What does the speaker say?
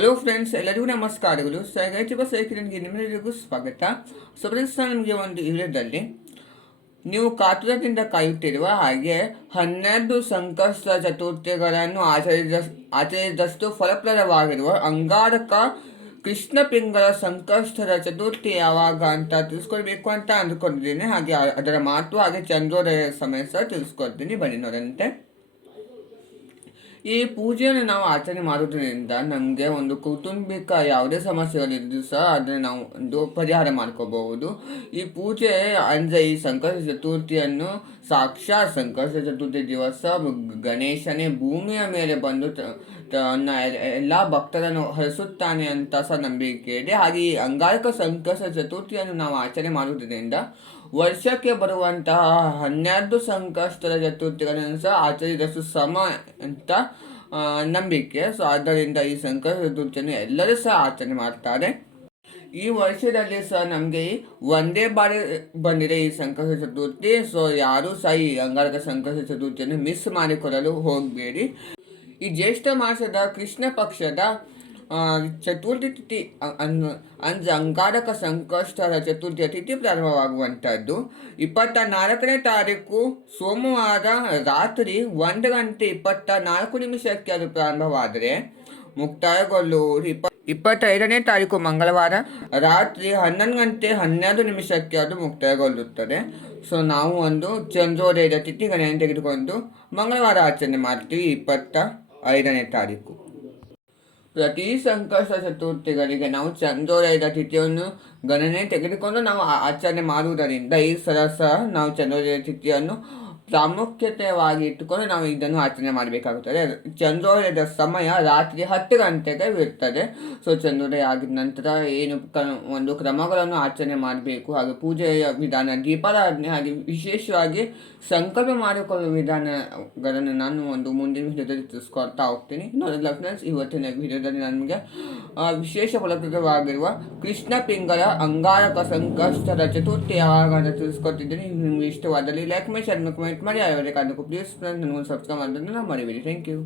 Hello friends, ಎಲ್ಲರಿಗೂ ನಮಸ್ಕಾರಗಳು. ಸೈಚಿಬ ಸೈಕಿರನ್ಗೆ ನಿಮ್ಮೆಲ್ಲರಿಗೂ ಸ್ವಾಗತ. ಸೊ ಫ್ರೆಂಡ್ಸ್, ನಾನು ನಿಮಗೆ ಒಂದು ವಿಡಿಯೋದಲ್ಲಿ ನೀವು ಕಾತುರದಿಂದ ಕಾಯುತ್ತಿರುವ ಹಾಗೆ 12 ಸಂಕಷ್ಟ ಚತುರ್ಥಿಗಳನ್ನು ಆಚರಿಸಿದಷ್ಟು ಫಲಪ್ರದವಾಗಿರುವ ಅಂಗಾರಕ ಕೃಷ್ಣ ಪಿಂಗಳ ಸಂಕಷ್ಟದ ಚತುರ್ಥಿ ಯಾವಾಗ ಅಂತ ತಿಳಿಸ್ಕೊಡ್ಬೇಕು ಅಂತ ಅಂದ್ಕೊಂಡಿದ್ದೀನಿ. ಹಾಗೆ ಅದರ ಮಹತ್ವ ಹಾಗೆ ಚಂದ್ರೋದಯ ಸಮಯ ಸಹ ತಿಳಿಸ್ಕೊಡ್ತೀನಿ. ಬನ್ನಿ ನೋಡಂತೆ. ಈ ಪೂಜೆಯನ್ನು ನಾವು ಆಚರಣೆ ಮಾಡೋದ್ರಿಂದ ನಮಗೆ ಒಂದು ಕೌಟುಂಬಿಕ ಯಾವುದೇ ಸಮಸ್ಯೆಗಳಿದ್ದು ಸಹ ಅದನ್ನು ನಾವು ಒಂದು ಪರಿಹಾರ ಮಾಡ್ಕೋಬಹುದು. ಈ ಪೂಜೆ ಅಂದರೆ ಈ ಸಂಕಷ್ಟ ಚತುರ್ಥಿಯನ್ನು ಸಾಕ್ಷಾತ್ ಸಂಕಷ್ಟ ಚತುರ್ಥಿ ದಿವಸ ಗಣೇಶನೇ ಭೂಮಿಯ ಮೇಲೆ ಬಂದು ತನ್ನ ಎಲ್ಲ ಭಕ್ತರನ್ನು ಹರಿಸುತ್ತಾನೆ ಅಂತ ಸಹ ನಂಬಿಕೆ ಇದೆ. ಹಾಗೆ ಈ ಅಂಗಾರಕ ಸಂಕಷ್ಟ ಚತುರ್ಥಿಯನ್ನು ನಾವು ಆಚರಣೆ ಮಾಡುವುದರಿಂದ ವರ್ಷಕ್ಕೆ ಬರುವಂತಹ 12 ಸಂಕಷ್ಟದ ಚತುರ್ಥಿಗಳನ್ನು ಸಹ ಆಚರಿಸಿದಷ್ಟು ಸಮ ಅಂತ ನಂಬಿಕೆ. ಸೊ ಆದ್ದರಿಂದ ಈ ಸಂಕಷ್ಟ ಚತುರ್ಥಿಯನ್ನು ಎಲ್ಲರೂ ಸಹ ಆಚರಣೆ ಮಾಡ್ತಾರೆ. ಈ ವರ್ಷದಲ್ಲಿ ಸಹ ನಮಗೆ ಒಂದೇ ಬಾರಿ ಬಂದಿದೆ ಈ ಸಂಕಷ್ಟ ಚತುರ್ಥಿ. ಸೊ ಯಾರೂ ಸಹ ಈ ಅಂಗಾರಕ ಸಂಕಷ್ಟ ಚತುರ್ಥಿಯನ್ನು ಮಿಸ್ ಮಾಡಿಕೊಳ್ಳಲು ಹೋಗಬೇಡಿ. ಈ ಜ್ಯೇಷ್ಠ ಮಾಸದ ಕೃಷ್ಣ ಪಕ್ಷದ ಚತುರ್ಥಿ ತಿಥಿ ಅಂದರೆ ಅಂಗಾರಕ ಸಂಕಷ್ಟದ ಚತುರ್ಥಿಯ ತಿಥಿ ಪ್ರಾರಂಭವಾಗುವಂಥದ್ದು 24ನೇ ತಾರೀಕು ಸೋಮವಾರ ರಾತ್ರಿ 1:24 ಅದು ಪ್ರಾರಂಭವಾದರೆ ಮುಕ್ತಾಯಗೊಳ್ಳುವುದು 25ನೇ ತಾರೀಕು ಮಂಗಳವಾರ ರಾತ್ರಿ 11:12 ಅದು ಮುಕ್ತಾಯಗೊಳ್ಳುತ್ತದೆ. ಸೊ ನಾವು ಒಂದು ಚಂದ್ರೋದಯದ ತಿಥಿಗಳನ್ನು ತೆಗೆದುಕೊಂಡು ಮಂಗಳವಾರ ಆಚರಣೆ ಮಾಡ್ತೀವಿ 25ನೇ ತಾರೀಕು. ಪ್ರತಿ ಸಂಕಷ್ಟ ಚತುರ್ಥಿಗಳಿಗೆ ನಾವು ಚಂದ್ರೋದಯದ ತಿಥಿಯನ್ನು ಗಣನೆ ತೆಗೆದುಕೊಂಡು ನಾವು ಆಚರಣೆ ಮಾಡುವುದರಿಂದ ಈ ಸಲ ಸಹ ನಾವು ಚಂದ್ರೋದಯದ ತಿಥಿಯನ್ನು ಪ್ರಾಮುಖ್ಯತೆಯಾಗಿ ಇಟ್ಟುಕೊಂಡು ನಾವು ಇದನ್ನು ಆಚರಣೆ ಮಾಡಬೇಕಾಗುತ್ತದೆ. ಚಂದ್ರೋದಯದ ಸಮಯ ರಾತ್ರಿ 10 ಗಂಟೆಗೆ ಇರುತ್ತದೆ. ಸೊ ಚಂದ್ರೋದಯ ಆಗಿದ ನಂತರ ಏನು ಒಂದು ಕ್ರಮಗಳನ್ನು ಆಚರಣೆ ಮಾಡಬೇಕು, ಹಾಗೆ ಪೂಜೆಯ ವಿಧಾನ, ದೀಪಾರಾಧನೆ, ಹಾಗೆ ವಿಶೇಷವಾಗಿ ಸಂಕಲ್ಪ ಮಾಡಿಕೊಳ್ಳುವ ವಿಧಾನಗಳನ್ನು ನಾನು ಒಂದು ಮುಂದಿನ ವಿಡಿಯೋದಲ್ಲಿ ತಿಳಿಸ್ಕೊಳ್ತಾ ಹೋಗ್ತೀನಿ. ನೋಡಲ್ಲ ಫ್ರೆಂಡ್ಸ್, ಇವತ್ತಿನ ವಿಡಿಯೋದಲ್ಲಿ ನನಗೆ ವಿಶೇಷ ಫಲಪ್ರದವಾಗಿರುವ ಕೃಷ್ಣ ಪಿಂಗಳ ಅಂಗಾರಕ ಸಂಕಷ್ಟದ ಚತುರ್ಥಿ ಯಾವಾಗ ಅಂತ ತಿಳಿಸ್ಕೊಟ್ಟಿದ್ದೀನಿ. ನಿಮಗೆ ಇಷ್ಟವಾದಲ್ಲಿ ಲೈಕ್ ಮಾಡಿ, ಶೇರ್ ಮಾಡಿ, ಕಮೆಂಟ್ ಮಾಡಿ. ಯಾವ್ಯಾವ ಕಾರಣಕ್ಕೂ ಪ್ಲೀಸ್ ಫ್ರೆಂಡ್ಸ್ ನನಗೊಂದು ಸಬ್ಸ್ಕ್ರೈಬ್ ಮಾಡೋದನ್ನು ಮರಿಬೇಡಿ. Thank you.